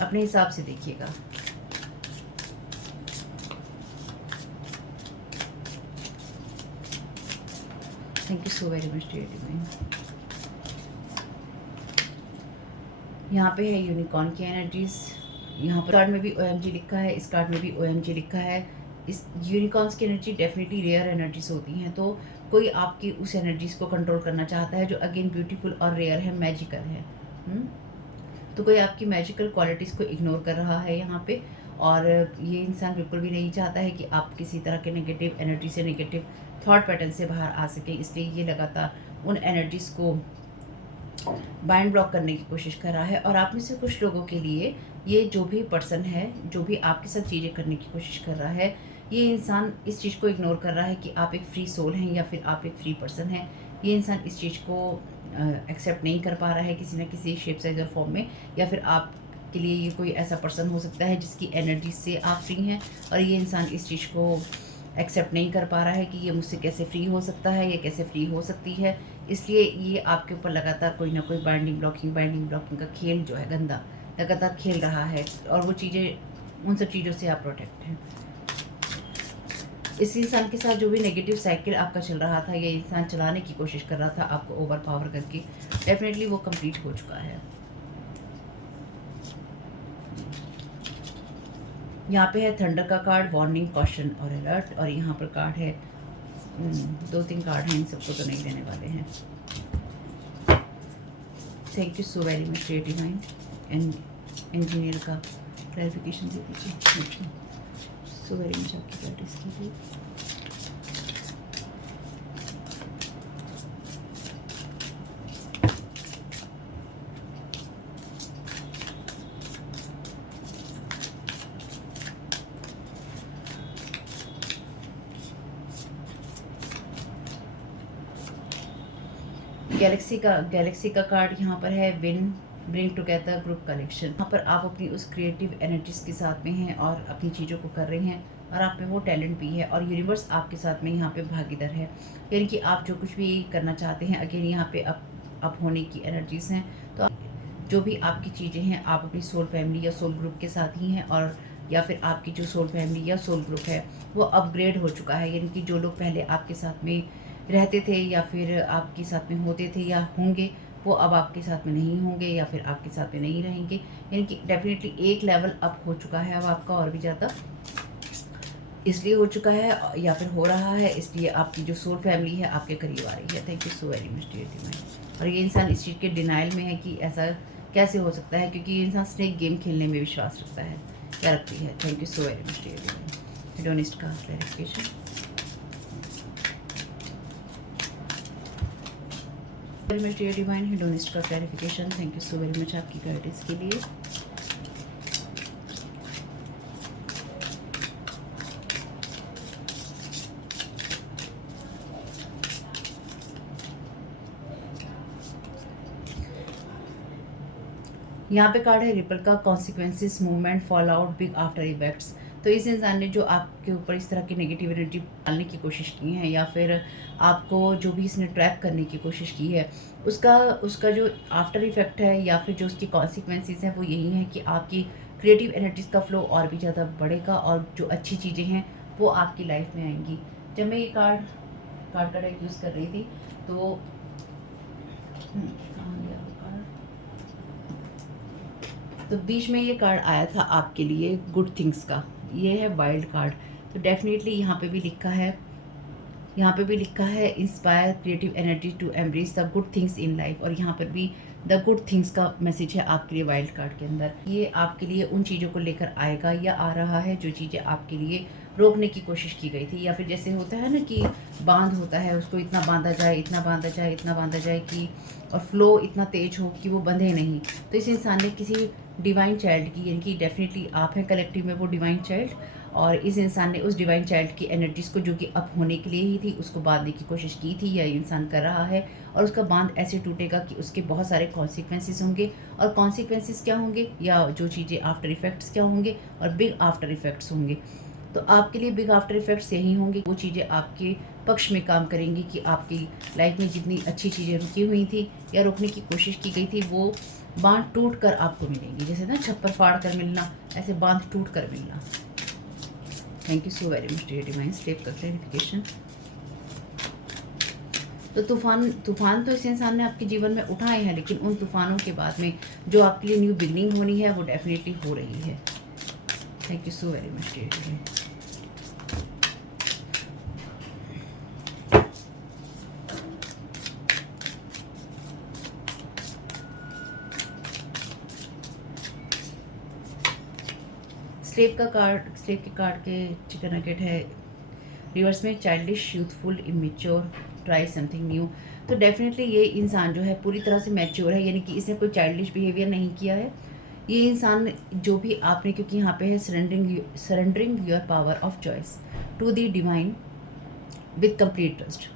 अपने हिसाब से देखिएगा। Thank you so very much dear divine. यहाँ पे है यूनिकॉर्न की एनर्जीज। यहाँ पर कार्ड में भी OMG लिखा है, इस कार्ड में भी OMG लिखा है। इस यूनिकॉर्न्स की एनर्जी डेफिनेटली रेयर एनर्जीज होती हैं, तो कोई आपकी उस एनर्जीज को कंट्रोल करना चाहता है जो अगेन ब्यूटीफुल और रेयर है, मैजिकल है। तो कोई आपकी मैजिकल क्वालिटीज़ को इग्नोर कर रहा है यहाँ पे। और ये इंसान बिल्कुल भी नहीं चाहता है कि आप किसी तरह के नेगेटिव एनर्जी से, नेगेटिव थॉट पैटर्न से बाहर आ सके, इसलिए ये लगातार उन एनर्जीज़ को बाइंड ब्लॉक करने की कोशिश कर रहा है। और आप में से कुछ लोगों के लिए ये जो भी पर्सन है, जो भी आपके साथ चीज़ें करने की कोशिश कर रहा है, ये इंसान इस चीज़ को इग्नोर कर रहा है कि आप एक फ्री सोल हैं या फिर आप एक फ्री पर्सन हैं। ये इंसान इस चीज़ को एक्सेप्ट नहीं कर पा रहा है किसी न किसी शेप, साइज और फॉर्म में। या फिर आप के लिए ये कोई ऐसा पर्सन हो सकता है जिसकी एनर्जी से आप फ्री हैं, और ये इंसान इस चीज़ को एक्सेप्ट नहीं कर पा रहा है कि ये मुझसे कैसे फ्री हो सकता है, ये कैसे फ्री हो सकती है। इसलिए ये आपके ऊपर लगातार कोई ना कोई बाइंडिंग ब्लॉकिंग का खेल जो है गंदा लगातार खेल रहा है, और वो चीज़ें, उन सब चीज़ों से आप प्रोटेक्ट हैं। इस इंसान के साथ जो भी नेगेटिव साइकिल आपका चल रहा था, ये इंसान चलाने की कोशिश कर रहा था आपको ओवर पावर करके, डेफिनेटली वो कंप्लीट हो चुका है। यहाँ पे है थंडर का कार्ड, वार्निंग, कॉशन और अलर्ट। और यहाँ पर कार्ड है, 2-3 कार्ड हैं, इन सबको तो नहीं देने वाले हैं। Thank you so very much dear divine. And engineer का क्लैरिफिकेशन दे दीजिए। Thank you so very much आपकी प्रैक्टिस के लिए। गैलेक्सी का कार्ड यहाँ पर है, win, bring together, group collection. यहाँ पर आप अपनी उस क्रिएटिव एनर्जीज के साथ में हैं और अपनी चीज़ों को कर रहे हैं, और आप में वो टैलेंट भी है, और यूनिवर्स आपके साथ में यहाँ पे भागीदार है। यानी कि आप जो कुछ भी करना चाहते हैं, अगेन यहाँ पे अप होने की एनर्जीज हैं। तो जो भी आपकी चीज़ें हैं, आप अपनी सोल फैमिली या सोल ग्रुप के साथ ही हैं, और या फिर आपकी जो सोल फैमिली या सोल ग्रुप है वो अपग्रेड हो चुका है। यानी कि जो लोग पहले आपके साथ में रहते थे या फिर आपके साथ में होते थे या होंगे, वो अब आपके साथ में नहीं होंगे या फिर आपके साथ में नहीं रहेंगे। यानी कि डेफिनेटली एक लेवल अप हो चुका है अब आपका, और भी ज़्यादा इसलिए हो चुका है या फिर हो रहा है, इसलिए आपकी जो सोल फैमिली है आपके करीब आ रही है। Thank you so very much dear divine. और ये इंसान इस चीज़ के डिनाइल में है कि ऐसा कैसे हो सकता है, क्योंकि ये इंसान स्नेक गेम खेलने में विश्वास रखता है या रखती है। Thank you so very much dear divine. Hedonist का clarification. Very much dear divine, hedonist का clarification. Thank you so very much आपकी गाइडेंस के लिए। यहाँ पे कार्ड है रिपल का, consequences, movement, fall out, big after effects. तो इस इंसान ने जो आपके ऊपर इस तरह की नेगेटिव एनर्जी डालने की कोशिश की है, या फिर आपको जो भी इसने ट्रैप करने की कोशिश की है, उसका जो आफ्टर इफेक्ट है या फिर जो उसकी कॉन्सिक्वेंसेस हैं वो यही है कि आपकी क्रिएटिव एनर्जीज़ का फ्लो और भी ज़्यादा बढ़ेगा, और जो अच्छी चीज़ें हैं वो आपकी लाइफ में आएंगी। जब मैं ये कार्ड का डेक यूज़ कर रही थी तो बीच में ये कार्ड आया था आपके लिए गुड थिंग्स का, ये है वाइल्ड कार्ड। तो डेफिनेटली यहाँ पे भी लिखा है यहाँ पे भी लिखा है inspire creative energy to embrace the good things in life, और यहाँ पर भी द गुड थिंग्स का मैसेज है आपके लिए वाइल्ड कार्ड के अंदर। ये आपके लिए उन चीज़ों को लेकर आएगा या आ रहा है जो चीज़ें आपके लिए रोकने की कोशिश की गई थी, या फिर जैसे होता है ना कि बांध होता है, उसको इतना बांधा जाए, इतना बांधा जाए, इतना बांधा जाए कि और फ्लो इतना तेज हो कि वो बंधे नहीं। तो इस इंसान ने किसी डिवाइन चाइल्ड की, यानी कि डेफिनेटली आप हैं कलेक्टिव में वो डिवाइन चाइल्ड, और इस इंसान ने उस डिवाइन चाइल्ड की एनर्जीज़ को जो कि अप होने के लिए ही थी उसको बांधने की कोशिश की थी, या इंसान कर रहा है। और उसका बांध ऐसे टूटेगा कि उसके बहुत सारे कॉन्सिक्वेंसेस होंगे, और कॉन्सिक्वेंसेस क्या होंगे या जो चीज़ें आफ्टर इफ़ेक्ट्स क्या होंगे, और बिग आफ्टर इफ़ेक्ट्स होंगे। तो आपके लिए बिग आफ्टर इफ़ेक्ट्स यही होंगे, वो चीज़ें आपके पक्ष में काम करेंगी कि आपकी लाइफ में जितनी अच्छी चीज़ें रुकी हुई थी या रोकने की कोशिश की गई थी वो बांध टूट कर आपको मिलेंगी। जैसे ना छप्पर फाड़ कर मिलना, ऐसे बांध टूट कर मिलना। Thank you so very much dear divine step का क्लैरिफिकेशन। तो तूफान तो इस इंसान ने आपके जीवन में उठाए हैं, लेकिन उन तूफानों के बाद में जो आपके लिए न्यू बिगनिंग होनी है वो डेफिनेटली हो रही है। Thank you so very much dear divine. Slave के कार्ड के चिकन नगेट है रिवर्स में, childish, youthful, immature, try something new. तो डेफिनेटली ये इंसान जो है पूरी तरह से मैच्योर है, यानी कि इसने कोई चाइल्डिश बिहेवियर नहीं किया है। ये इंसान जो भी आपने, क्योंकि यहाँ पे है surrendering your power of choice to the divine with complete trust.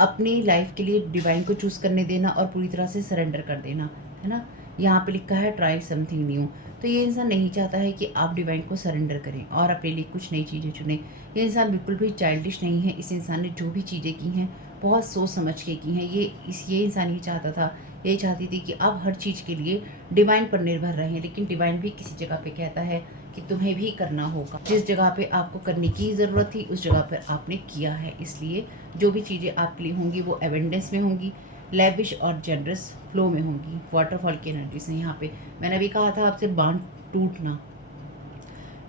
अपनी लाइफ के लिए डिवाइन को चूज़ करने देना और पूरी तरह से सरेंडर कर देना, है ना। यहाँ पे लिखा है ट्राई समथिंग न्यू। तो ये इंसान नहीं चाहता है कि आप डिवाइन को सरेंडर करें और अपने लिए कुछ नई चीज़ें चुनें। ये इंसान बिल्कुल भी चाइल्डिश नहीं है। इस इंसान ने जो भी चीज़ें की हैं बहुत सोच समझ के की हैं। ये इंसान ये चाहता था, ये चाहती थी कि आप हर चीज़ के लिए डिवाइन पर निर्भर रहें, लेकिन डिवाइन भी किसी जगह पे कहता है कि तुम्हें भी करना होगा। जिस जगह पे आपको करने की ज़रूरत थी उस जगह पर आपने किया है, इसलिए जो भी चीज़ें आपके लिए होंगी वो एवेंडेंस में होंगी, लेविश और जनरस फ्लो में होंगी। वाटरफॉल की एनर्जी से यहाँ पे मैंने अभी कहा था आपसे बांध टूटना,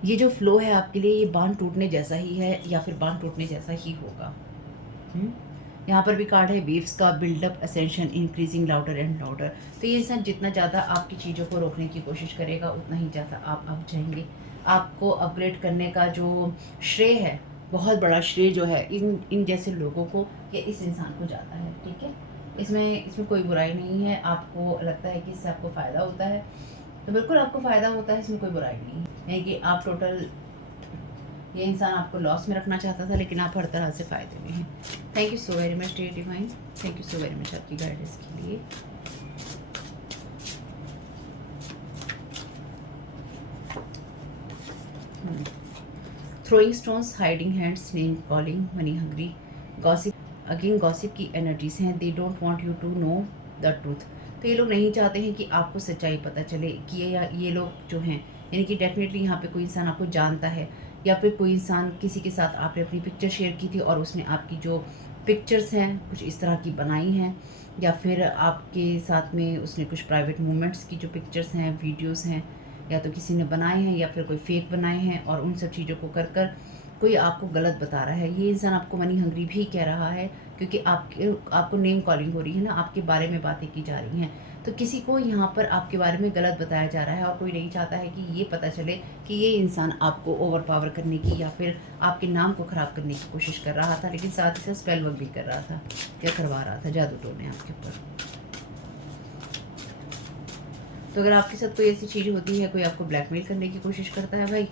ये जो फ्लो है आपके लिए ये बांध टूटने जैसा ही है या फिर बांध टूटने जैसा ही होगा। यहाँ पर भी कार्ड है वेव्स का, buildup, ascension, increasing louder and louder. तो ये इंसान जितना ज़्यादा आपकी चीज़ों को रोकने की कोशिश करेगा उतना ही ज़्यादा आप अप जाएंगे। आपको अपग्रेड करने का जो श्रेय है, बहुत बड़ा श्रेय जो है इन जैसे लोगों को या इस इंसान को जाता है। ठीक है, इसमें कोई बुराई नहीं है। आपको लगता है कि इससे आपको फ़ायदा होता है तो बिल्कुल आपको फ़ायदा होता है, इसमें कोई बुराई नहीं है। यानी कि आप टोटल, ये इंसान आपको लॉस में रखना चाहता था लेकिन आप हर तरह से फ़ायदे में हैं। Thank you so very much dear divine, thank you so very much आपकी गाइडेंस के लिए। Throwing stones, hiding hands, name calling, money hungry, gossip. Again gossip की एनर्जीज हैं। They don't want you to know the truth. तो ये लोग नहीं चाहते हैं कि आपको सच्चाई पता चले कि ये लोग जो हैं, यानी कि डेफिनेटली यहाँ पे कोई इंसान आपको जानता है, या फिर कोई इंसान किसी के साथ आपने अपनी पिक्चर शेयर की थी और उसने आपकी जो पिक्चर्स हैं कुछ इस तरह की बनाई हैं, या फिर आपके साथ में उसने कुछ प्राइवेट मोमेंट्स की जो पिक्चर्स हैं, वीडियोस हैं, या तो किसी ने बनाए हैं या फिर कोई फेक बनाए हैं, और उन सब चीज़ों को कर कर कोई आपको गलत बता रहा है। ये इंसान आपको मनी हंग्री भी कह रहा है, क्योंकि आपको नेम कॉलिंग हो रही है ना, आपके बारे में बातें की जा रही हैं। तो किसी को यहाँ पर आपके बारे में गलत बताया जा रहा है और कोई नहीं चाहता है कि ये पता चले कि ये इंसान आपको ओवर पावर करने की या फिर आपके नाम को ख़राब करने की कोशिश कर रहा था, लेकिन साथ ही साथ स्पेल वर्क भी कर रहा था या करवा रहा था, जादू टोने आपके ऊपर। तो अगर आपके साथ कोई ऐसी चीज़ होती है, कोई आपको ब्लैकमेल करने की कोशिश करता है भाई,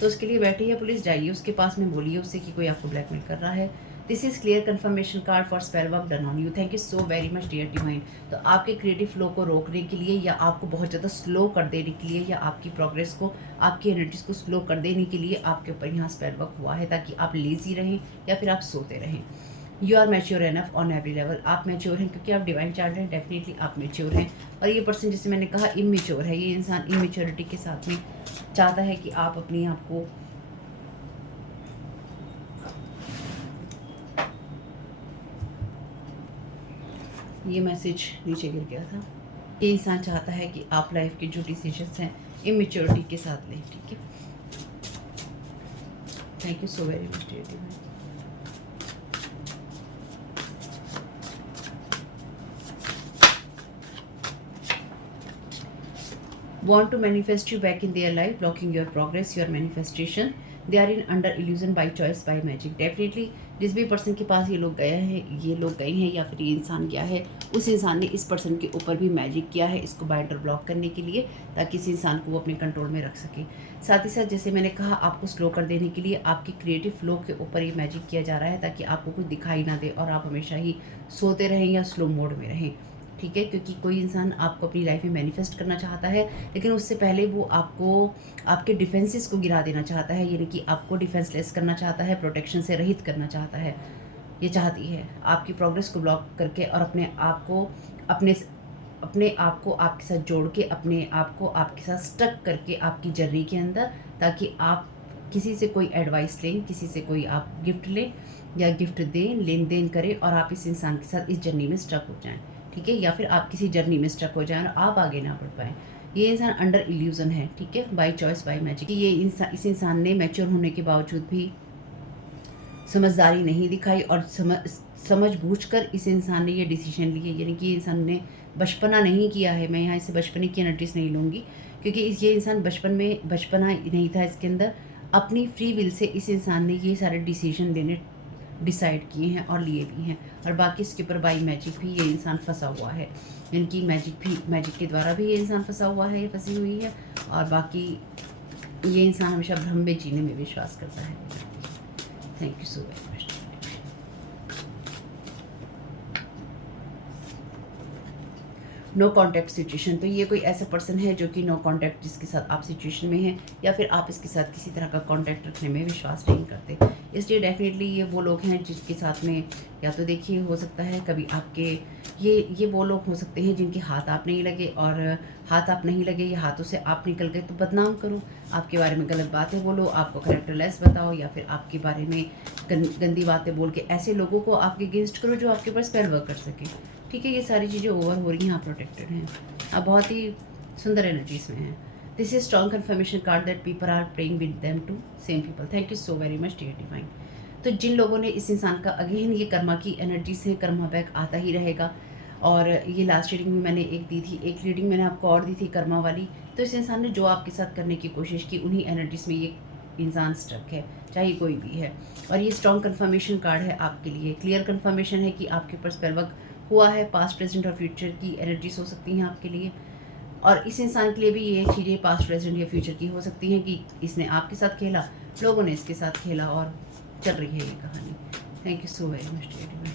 तो उसके लिए बैठी है पुलिस, जाइए उसके पास में, बोलिए उससे कि कोई आपको ब्लैकमेल कर रहा है। This is clear confirmation card for spell work done on you. Thank you so very much dear divine. तो आपके क्रिएटिव फ्लो को रोकने के लिए, या आपको बहुत ज़्यादा स्लो कर देने के लिए, या आपकी प्रोग्रेस को, आपकी एनर्जीज को स्लो कर देने के लिए आपके ऊपर यहाँ स्पेल वर्क हुआ है, ताकि आप लेजी रहें या फिर आप सोते रहें। You are mature enough on every level. आप मैच्योर हैं क्योंकि आप डिवाइन चार्ट हैं, डेफिनेटली आप मैच्योर हैं। और ये पर्सन, जैसे मैंने कहा, इमेच्योर है। ये इंसान इमेच्योरिटी के साथ में चाहता है कि आप अपने आप को ये मैसेज नीचे गिर गया था। ये इंसान चाहता है कि आप लाइफ के जो डिसीजंस हैं इमेच्योरिटी के साथ लें। ठीक है, thank you so very much dear divine. want to manifest you back in their life, blocking your progress, your manifestation. They are in under illusion by choice, by magic. Definitely जिस भी person के पास ये लोग गए हैं या फिर ये इंसान गया है, उस इंसान ने इस पर्सन के ऊपर भी मैजिक किया है इसको बाइंड और ब्लॉक करने के लिए, ताकि इस इंसान को वो अपने कंट्रोल में रख सके। साथ ही साथ जैसे मैंने कहा, आपको स्लो कर देने के लिए आपकी क्रिएटिव फ्लो के ऊपर ये मैजिक किया जा रहा है, ताकि आपको कुछ दिखाई ना दे और आप हमेशा ही सोते रहें या स्लो मोड में रहें। ठीक है, क्योंकि कोई इंसान आपको अपनी लाइफ में मैनिफेस्ट करना चाहता है, लेकिन उससे पहले वो आपको आपके डिफेंसेस को गिरा देना चाहता है, यानी कि आपको डिफेंसलेस करना चाहता है, प्रोटेक्शन से रहित करना चाहता है। ये चाहती है आपकी प्रोग्रेस को ब्लॉक करके और अपने आप को आपके साथ जोड़ के, अपने आप को आपके साथ स्टक करके आपकी जर्नी के अंदर, ताकि आप किसी से कोई एडवाइस लें, किसी से कोई आप गिफ्ट लें या गिफ्ट दें, लेन देन करें और आप इस इंसान के साथ इस जर्नी में स्टक हो जाएं। ठीक है, या फिर आप किसी जर्नी में स्टक हो जाएं और आप आगे ना बढ़ पाएँ। ये इंसान अंडर इल्यूजन है। ठीक है, बाय चॉइस, बाय मैजिक। ये इस इंसान ने मैच्योर होने के बावजूद भी समझदारी नहीं दिखाई और समझबूझकर इस इंसान ने ये डिसीजन लिए, यानी कि इंसान ने बचपना नहीं किया है। मैं यहाँ इसे बचपने की एनर्जीज नहीं लूँगी, क्योंकि ये इंसान बचपना नहीं था इसके अंदर। अपनी फ्री विल से इस इंसान ने ये सारे डिसीजन लेने डिसाइड किए हैं और लिए भी हैं, और बाकी इसके ऊपर बाई मैजिक भी ये इंसान फंसा हुआ है, यानी कि मैजिक के द्वारा भी ये इंसान फंसा हुआ है, ये फंसी हुई है। और बाकी ये इंसान हमेशा भ्रम में जीने में विश्वास करता है। Thank you so very much. No contact situation, तो ये कोई ऐसा पर्सन है जो कि नो कॉन्टैक्ट, जिसके साथ आप सिचुएशन में हैं या फिर आप इसके साथ किसी तरह का कॉन्टैक्ट रखने में विश्वास नहीं करते। इसलिए डेफिनेटली ये वो लोग हैं जिसके साथ में, या तो देखिए हो सकता है कभी आपके ये वो लोग हो सकते हैं जिनके हाथ आप नहीं लगे, और हाथ आप नहीं लगे या हाथों से आप निकल गए तो बदनाम करो, आपके बारे में गलत बातें बोलो, आपको करेक्टरलेस बताओ, या फिर आपके बारे में गंदी बातें बोल के ऐसे लोगों को आपके अगेंस्ट करो जो आपके ऊपर स्पेल वर्क कर सके। ठीक है, ये सारी चीज़ें ओवर हो रही हैं, आप प्रोटेक्टेड हैं, आप बहुत ही सुंदर एनर्जीज में हैं। This is strong confirmation card that people are praying with them to same people. Thank you so very much dear divine. तो जिन लोगों ने इस इंसान का, अगेन ये कर्मा की एनर्जी से कर्मा बैक आता ही रहेगा। और ये लास्ट रीडिंग में मैंने एक दी थी, एक रीडिंग मैंने आपको और दी थी कर्मा वाली। तो इस इंसान ने जो आपके साथ करने की कोशिश की, उन्हीं एनर्जीज में ये इंसान स्टक है, चाहे कोई भी है। और ये स्ट्रॉन्ग कन्फर्मेशन कार्ड है आपके लिए, क्लियर कन्फर्मेशन है कि आपके ऊपर स्पेल वर्क हुआ है। पास्ट, प्रेजेंट और फ्यूचर की एनर्जीज हो सकती हैं आपके लिए, और इस इंसान के लिए भी ये चीज़ें पास्ट, प्रेजेंट या फ्यूचर की हो सकती हैं कि इसने आपके साथ खेला, लोगों ने इसके साथ खेला, और चल रही है ये कहानी। Thank you so very much dear divine.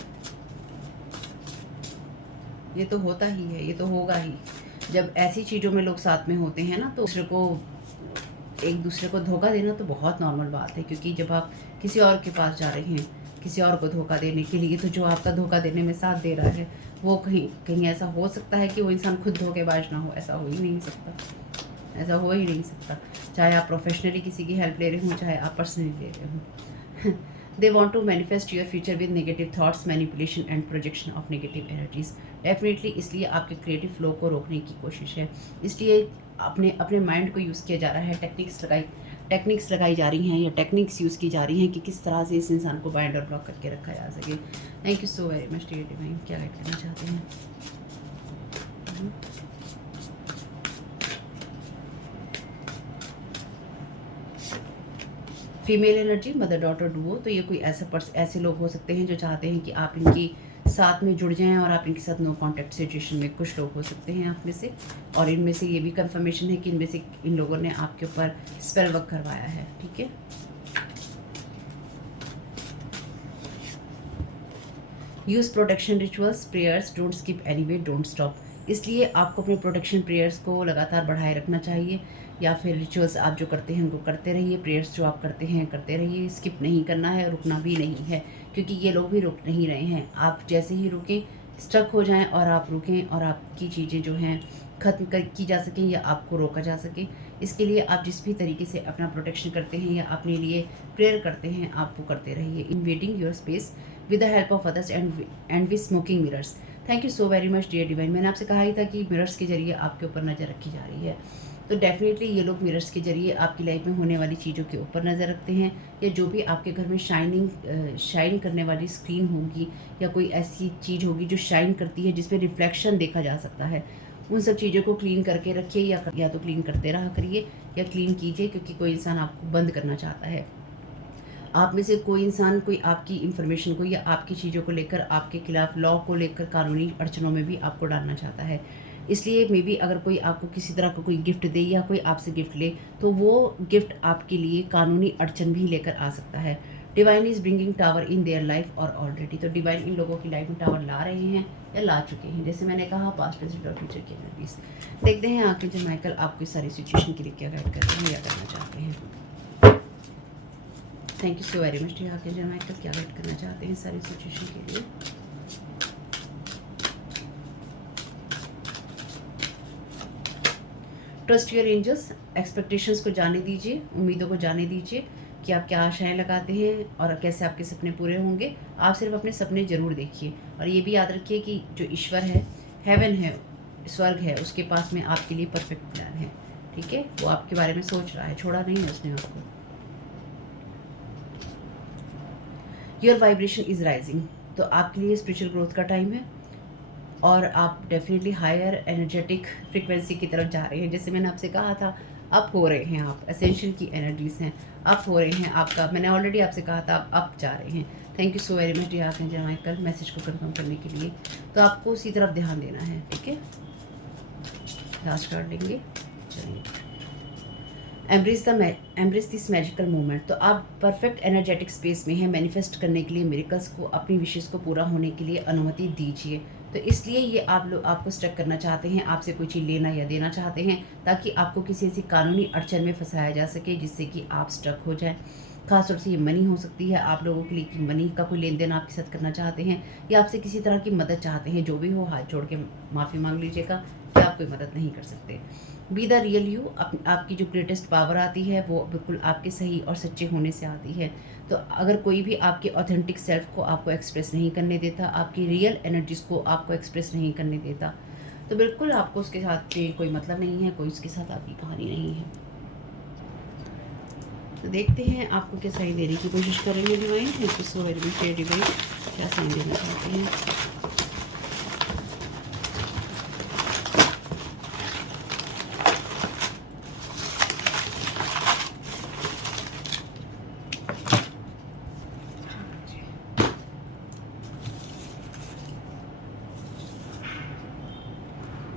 ये तो होता ही है, ये तो होगा ही। जब ऐसी चीज़ों में लोग साथ में होते हैं ना, तो एक दूसरे को धोखा देना तो बहुत नॉर्मल बात है, क्योंकि जब आप किसी और के पास जा रहे हैं किसी और को धोखा देने के लिए, तो जो आपका धोखा देने में साथ दे रहा है वो कहीं ऐसा हो सकता है कि वो इंसान खुद धोखेबाज ना हो। ऐसा हो ही नहीं सकता, ऐसा हो ही नहीं सकता, चाहे आप प्रोफेशनली किसी की हेल्प ले रहे हो, चाहे आप पर्सनली ले रहे हो। They want to manifest your future with negative thoughts, manipulation and projection of negative energies. Definitely इसलिए आपके क्रिएटिव फ्लो को रोकने की कोशिश है, इसलिए अपने माइंड को यूज़ किया जा रहा है, टेक्निक्स लगाई जा रही हैं या टेक्निक्स यूज़ की जा रही हैं कि किस तरह से इस इंसान को बाइंड और ब्लॉक करके रखा जा सके। Thank you so very much dear divine. क्या गाइड करना चाहते हैं? Female energy, mother daughter duo. तो ये कोई ऐसे लोग हो सकते हैं जो चाहते हैं कि आप इनकी साथ में जुड़ जाएं और आप इनके साथ नो कॉन्टैक्ट सिचुएशन में, कुछ लोग हो सकते हैं आप में से, और इनमें से ये भी कंफर्मेशन है कि इनमें से इन लोगों ने आपके ऊपर स्पेल वर्क करवाया है। ठीक है, use protection rituals, prayers, don't skip anyway, don't stop. इसलिए आपको अपने प्रोटेक्शन प्रेयर्स को लगातार बढ़ाए रखना चाहिए, या फिर रिचुअल्स आप जो करते हैं उनको करते रहिए, प्रेयर्स जो आप करते हैं करते रहिए, स्किप नहीं करना है, रुकना भी नहीं है, क्योंकि ये लोग भी रुक नहीं रहे हैं। आप जैसे ही रुकें, स्टक हो जाएं और आप रुकें और आपकी चीज़ें जो हैं ख़त्म की जा सकें या आपको रोका जा सके, इसके लिए आप जिस भी तरीके से अपना प्रोटेक्शन करते हैं या अपने लिए प्रेयर करते हैं, आप वो करते रहिए। Invading your space with the help of others and with smoking mirrors. Thank you so very much dear divine. मैंने आपसे कहा ही था कि मिरर्स के जरिए आपके ऊपर नज़र रखी जा रही है, तो डेफिनेटली ये लोग मिरर्स के जरिए आपकी लाइफ में होने वाली चीज़ों के ऊपर नज़र रखते हैं, या जो भी आपके घर में शाइन करने वाली स्क्रीन होगी या कोई ऐसी चीज़ होगी जो शाइन करती है, जिसमें रिफ्लेक्शन देखा जा सकता है, उन सब चीज़ों को क्लीन करके रखिए, या तो क्लीन करते रहा करिए या क्लीन कीजिए, क्योंकि कोई इंसान आपको बंद करना चाहता है। आप में से कोई इंसान कोई आपकी इन्फॉर्मेशन को या आपकी चीज़ों को लेकर आपके खिलाफ, लॉ को लेकर कानूनी अड़चनों में भी आपको डालना चाहता है। इसलिए मे बी अगर कोई आपको किसी तरह का कोई गिफ्ट दे या कोई आपसे गिफ्ट ले, तो वो गिफ्ट आपके लिए कानूनी अड़चन भी लेकर आ सकता है। Divine is bringing tower in their life और ऑलरेडी, तो डिवाइन इन लोगों की लाइफ में टावर ला रहे हैं या ला चुके हैं। जैसे मैंने कहा, पास्ट, प्रेजेंट और फ्यूचर की एनर्जीज देखते हैं आके जो माइकल आपकी सारी सिचुएशन के लिए क्या गाइड कर रहे हैं या करना चाहते हैं। Thank you so very much. आके जो माइकल क्या गाइड करना चाहते हैं सारी सिचुएशन के लिए। ट्रस्ट योर एंजल्स, एक्सपेक्टेशंस को जाने दीजिए, उम्मीदों को जाने दीजिए कि आप क्या आशाएं लगाते हैं और कैसे आपके सपने पूरे होंगे। आप सिर्फ अपने सपने ज़रूर देखिए और ये भी याद रखिए कि जो ईश्वर है, हेवन है, स्वर्ग है, उसके पास में आपके लिए परफेक्ट प्लान है। ठीक है, वो आपके बारे में सोच रहा है, छोड़ा नहीं है उसने आपको। योर वाइब्रेशन इज़ राइजिंग, तो आपके लिए स्पिरिचुअल ग्रोथ का टाइम है और आप डेफिनेटली हायर एनर्जेटिक फ्रिक्वेंसी की तरफ जा रहे हैं। जैसे मैंने आपसे कहा था, अप हो रहे हैं आप, एसेंशियल की एनर्जीज हैं, अप हो रहे हैं आपका। मैंने ऑलरेडी आपसे कहा था आप अप जा रहे हैं। Thank you so very much dear archangel Michael message को कंफर्म करने के लिए। तो आपको उसी तरफ ध्यान देना है। ठीक है, लास्ट कार्ड लेंगे। चलिए, एम्ब्रेस दिस मैजिकल मूवमेंट, तो आप परफेक्ट एनर्जेटिक स्पेस में हैं मैनिफेस्ट करने के लिए, मिरेकल्स को, अपनी विशेष को पूरा होने के लिए अनुमति दीजिए। तो इसलिए ये आप लोग आपको स्टक करना चाहते हैं, आपसे कोई चीज़ लेना या देना चाहते हैं, ताकि आपको किसी ऐसी कानूनी अड़चन में फंसाया जा सके जिससे कि आप स्टक हो जाएं। खासतौर से ये मनी हो सकती है आप लोगों के लिए, कि मनी का कोई लेन देन आपके साथ करना चाहते हैं या आपसे किसी तरह की मदद चाहते हैं। जो भी हो, हाथ जोड़ के माफ़ी मांग लीजिएगा कि आप कोई मदद नहीं कर सकते। बी द रियल यू, आपकी जो ग्रेटेस्ट पावर आती है वो बिल्कुल आपके सही और सच्चे होने से आती है। तो अगर कोई भी आपके ऑथेंटिक सेल्फ को आपको एक्सप्रेस नहीं करने देता, आपकी रियल एनर्जीज को आपको एक्सप्रेस नहीं करने देता, तो बिल्कुल आपको उसके साथ कोई मतलब नहीं है, कोई उसके साथ आपकी कहानी नहीं है। तो देखते हैं आपको क्या सही देने की कोशिश करेंगे divine. Thank you so very much divine, क्या सही देना चाहते हैं।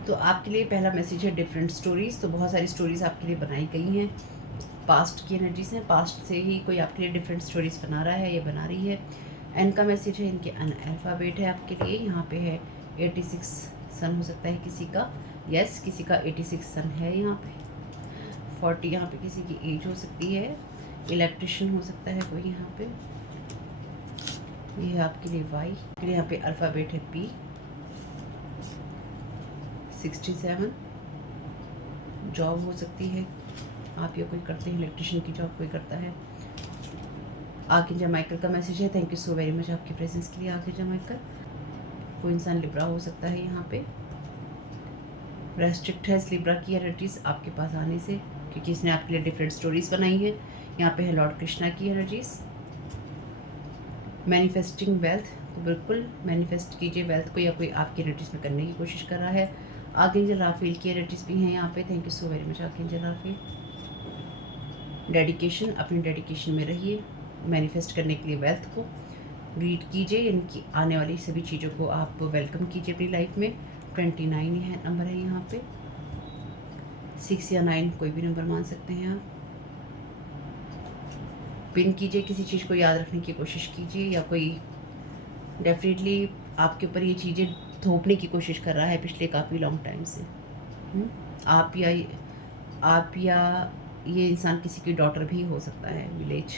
तो आपके लिए पहला मैसेज है डिफरेंट स्टोरीज़। तो बहुत सारी स्टोरीज़ आपके लिए बनाई गई हैं, पास्ट की एनर्जीज हैं, पास्ट से ही कोई आपके लिए डिफरेंट स्टोरीज़ बना रहा है या बना रही है। एन का मैसेज है, इनके अन अल्फ़ाबेट है आपके लिए। यहाँ पे है 86 सन हो सकता है किसी का, यस किसी का 86 सन है यहाँ पे। 40 यहाँ पे किसी की एज हो सकती है। इलेक्ट्रिशियन हो सकता है कोई यहाँ पे। ये है आपके लिए वाई, यहाँ पे अल्फ़ाबेट है पी। 67 जॉब हो सकती है, आप या कोई करते हैं, इलेक्ट्रिशियन की जॉब कोई करता है। आर्कएंजल माइकल का मैसेज है, thank you so very much आपके प्रेजेंस के लिए आर्कएंजल माइकल। कोई इंसान लिब्रा हो सकता है यहाँ पे, रेस्ट्रिक्ट है लिब्रा की एनर्जीज आपके पास आने से, क्योंकि इसने आपके लिए डिफरेंट स्टोरीज बनाई है। यहाँ पे है लॉर्ड कृष्णा की एनर्जीज। मैनिफेस्टिंग वेल्थ, तो बिल्कुल मैनिफेस्ट कीजिए वेल्थ को, या कोई आपकी एनर्जीज में करने की कोशिश कर रहा है। आर्कएंजल राफेल की एनर्जीज भी हैं यहाँ पे, thank you so very much archangel Raphael. Dedication, अपनी डेडिकेशन में रहिए मैनिफेस्ट करने के लिए वेल्थ को। रीड कीजिए, इनकी आने वाली सभी चीज़ों को आप वेलकम कीजिए अपनी लाइफ में। 29 है नंबर है यहाँ पे, 6 या 9 कोई भी नंबर मान सकते हैं आप। पिन कीजिए, किसी चीज़ को याद रखने की कोशिश कीजिए, या कोई डेफिनेटली आपके ऊपर ये चीज़ें थोपने की कोशिश कर रहा है पिछले काफ़ी लॉन्ग टाइम से। आप या ये इंसान किसी की डॉटर भी हो सकता है। विलेज,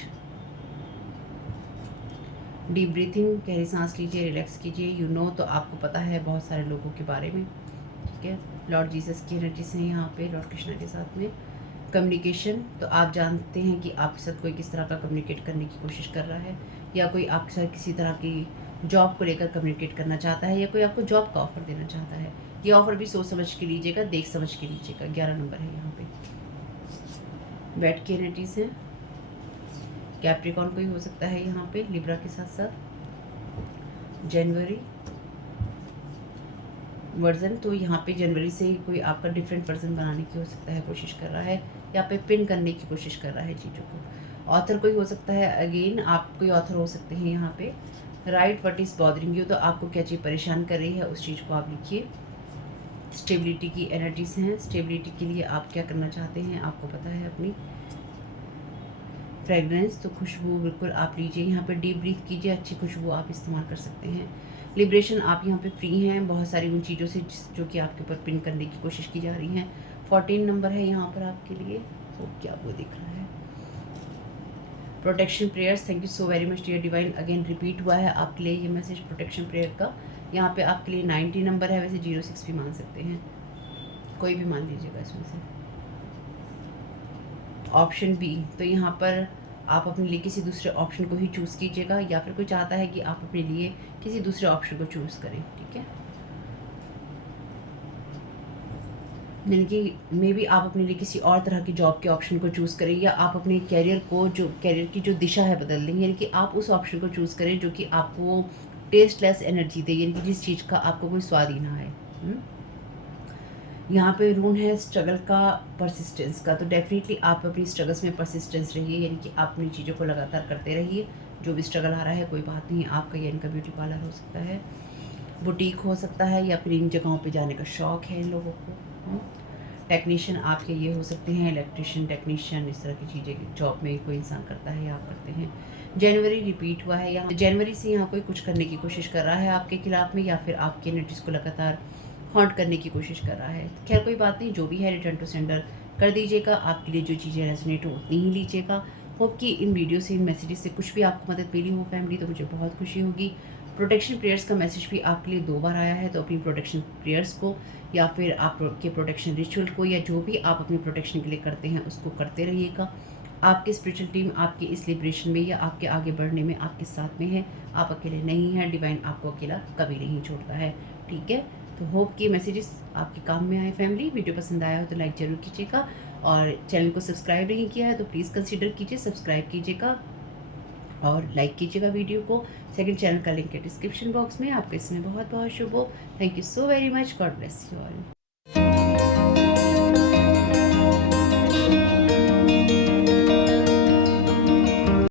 डीप ब्रीथिंग, गहरी सांस लीजिए, रिलैक्स कीजिए। यू नो, तो आपको पता है बहुत सारे लोगों के बारे में। ठीक है, लॉर्ड जीसस की एनर्जी से यहाँ पे, लॉर्ड कृष्णा के साथ में। कम्युनिकेशन, तो आप जानते हैं कि आपके साथ कोई किस तरह का कम्युनिकेट करने की कोशिश कर रहा है, या कोई आपके साथ किसी तरह की जॉब को लेकर कम्युनिकेट करना चाहता है, या कोई आपको जॉब का ऑफ़र देना चाहता है। ये ऑफ़र भी सोच समझ के लीजिएगा, देख समझ के लीजिएगा। 11 नंबर है यहाँ पे। बैट की एनर्जीज है, कैप्रिकॉन कोई हो सकता है यहाँ पे लिब्रा के साथ साथ। जनवरी, वर्ज़न, तो यहाँ पे जनवरी से कोई आपका डिफरेंट वर्ज़न बनाने की हो सकता है कोशिश कर रहा है, या पे पिन करने की कोशिश कर रहा है चीज़ों को। ऑथर कोई हो सकता है, अगेन आप कोई ऑथर हो सकते हैं यहाँ पे। Right what is bothering you, तो आपको क्या चीज़ परेशान कर रही है उस चीज़ को आप लिखिए। स्टेबिलिटी की एनर्जीज हैं, स्टेबिलिटी के लिए आप क्या करना चाहते हैं आपको पता है अपनी। फ्रेगरेंस, तो खुशबू बिल्कुल आप लीजिए, यहाँ पे डीप ब्रीथ कीजिए, अच्छी खुशबू आप इस्तेमाल कर सकते हैं। लिबरेशन, आप यहाँ पे फ्री हैं बहुत सारी उन चीज़ों से जो कि आपके ऊपर पिन करने की कोशिश की जा रही हैं। 14 नंबर है यहाँ पर आपके लिए, तो क्या वो दिख रहा है। Protection prayers, thank you so very much dear divine, again repeat हुआ है आपके लिए ये मैसेज प्रोटेक्शन प्रेयर का। यहाँ पे आपके लिए 90 नंबर है, वैसे 06 भी मान सकते हैं, कोई भी मान लीजिएगा इसमें से। ऑप्शन बी, तो यहाँ पर आप अपने लिए किसी दूसरे ऑप्शन को ही चूज़ कीजिएगा, या फिर कोई चाहता है कि आप अपने लिए किसी दूसरे ऑप्शन को चूज़ करें, ठीक है। यानी कि मे बी आप अपने लिए किसी और तरह की जॉब के ऑप्शन को चूज़ करें, या आप अपने कैरियर को, जो कैरियर की जो दिशा है बदल दें, यानी कि आप उस ऑप्शन को चूज़ करें जो कि आपको टेस्टलेस एनर्जी दे, यानी कि जिस चीज़ का आपको कोई स्वाद ही ना आए। यहाँ पे रून है स्ट्रगल का, परसिस्टेंस का, तो डेफिनेटली आप अपनी स्ट्रगल्स में परसिस्टेंस रहिए, यानी कि आप अपनी चीज़ों को लगातार करते रहिए। जो भी स्ट्रगल आ रहा है कोई बात नहीं, आपका या इनका ब्यूटी पार्लर हो सकता है, बुटीक हो सकता है, या फिर इन जगहों पे जाने का शौक़ है इन लोगों को। टेक्नीशियन आपके ये हो सकते हैं, इलेक्ट्रिशियन, टेक्नीशियन, इस तरह की चीज़ें जॉब में कोई इंसान करता है या आप करते हैं। जनवरी रिपीट हुआ है यहाँ, जनवरी से यहाँ कोई कुछ करने की कोशिश कर रहा है आपके खिलाफ़ में, या फिर आपकी एनर्जीज़ को लगातार हॉन्ट करने की कोशिश कर रहा है। खैर कोई बात नहीं, जो भी है रिटर्न टू सेंडर कर दीजिएगा, आपके लिए जो चीज़ें रेजोनेट हो उतनी ही लीजिएगा। होप कि इन वीडियो से, इन मैसेजेस से कुछ भी आपको मदद मिली हो फैमिली, तो मुझे बहुत खुशी होगी। प्रोटेक्शन प्रेयर्स का मैसेज भी आपके लिए 2 बार आया है, तो अपनी प्रोटेक्शन प्रेयर्स को, या फिर आपके प्रोटेक्शन रिचुअल को, या जो भी आप अपनी प्रोटेक्शन के लिए करते हैं उसको करते रहिएगा। आपकी स्पिरिचुअल टीम आपके इस लिबरेशन में या आपके आगे बढ़ने में आपके साथ में है, आप अकेले नहीं हैं, डिवाइन आपको अकेला कभी नहीं छोड़ता है, ठीक है। तो होप कि मैसेजेस आपके काम में आए फैमिली। वीडियो पसंद आया हो तो लाइक ज़रूर कीजिएगा, और चैनल को सब्सक्राइब नहीं किया है तो प्लीज़ कंसीडर कीजिए, सब्सक्राइब कीजिएगा और लाइक कीजिएगा वीडियो को। सेकंड चैनल का लिंक है डिस्क्रिप्शन बॉक्स में। आपका इसमें बहुत बहुत शुभ हो। Thank you so very much, God bless you all.